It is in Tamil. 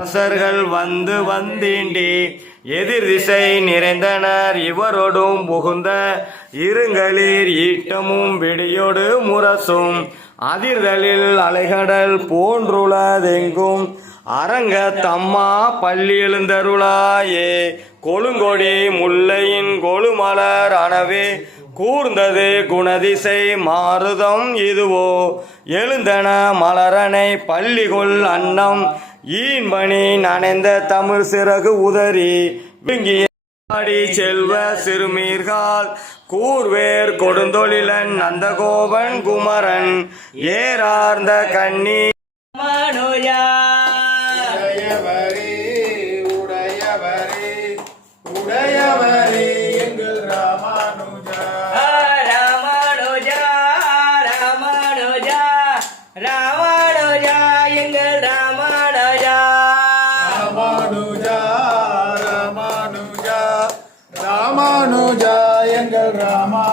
அரசர்கள் வந்து வந்தீண்டி எதிர் திசை நிறைந்தனர். இவரோடும் புகுந்த இருங்களில் ஈட்டமும் வெடியோடு முரசும் அதிர்தலில் அலைகடல் போன்றுளதெங்கும் அரங்க தம்மா பள்ளி எழுந்தருளாயே. கொழுங்கொடி முல்லையின் கொழுமலர் அணவே கூர்ந்தது குணதிசை மாறுதம் இதுவோ. எழுந்தன மலரனை பள்ளிகொள் அன்னம் ஈன்பணி நனைந்த தமிழ் சிறகு உதறி விங்கிய செல்வ சிறுமீர்கள் கூர்வேர் கொடுந்தொழிலன் நந்தகோபன் குமரன் ஏறார்ந்த கண்ணி உடையவரே எங்கள் ராமானுஜா. ராமானுஜா ராமானுஜா ராமானுஜா எங்கள் ராமானுஜா. ராமானுஜா ராமானுஜா ராமானுஜா எங்கள் ராமா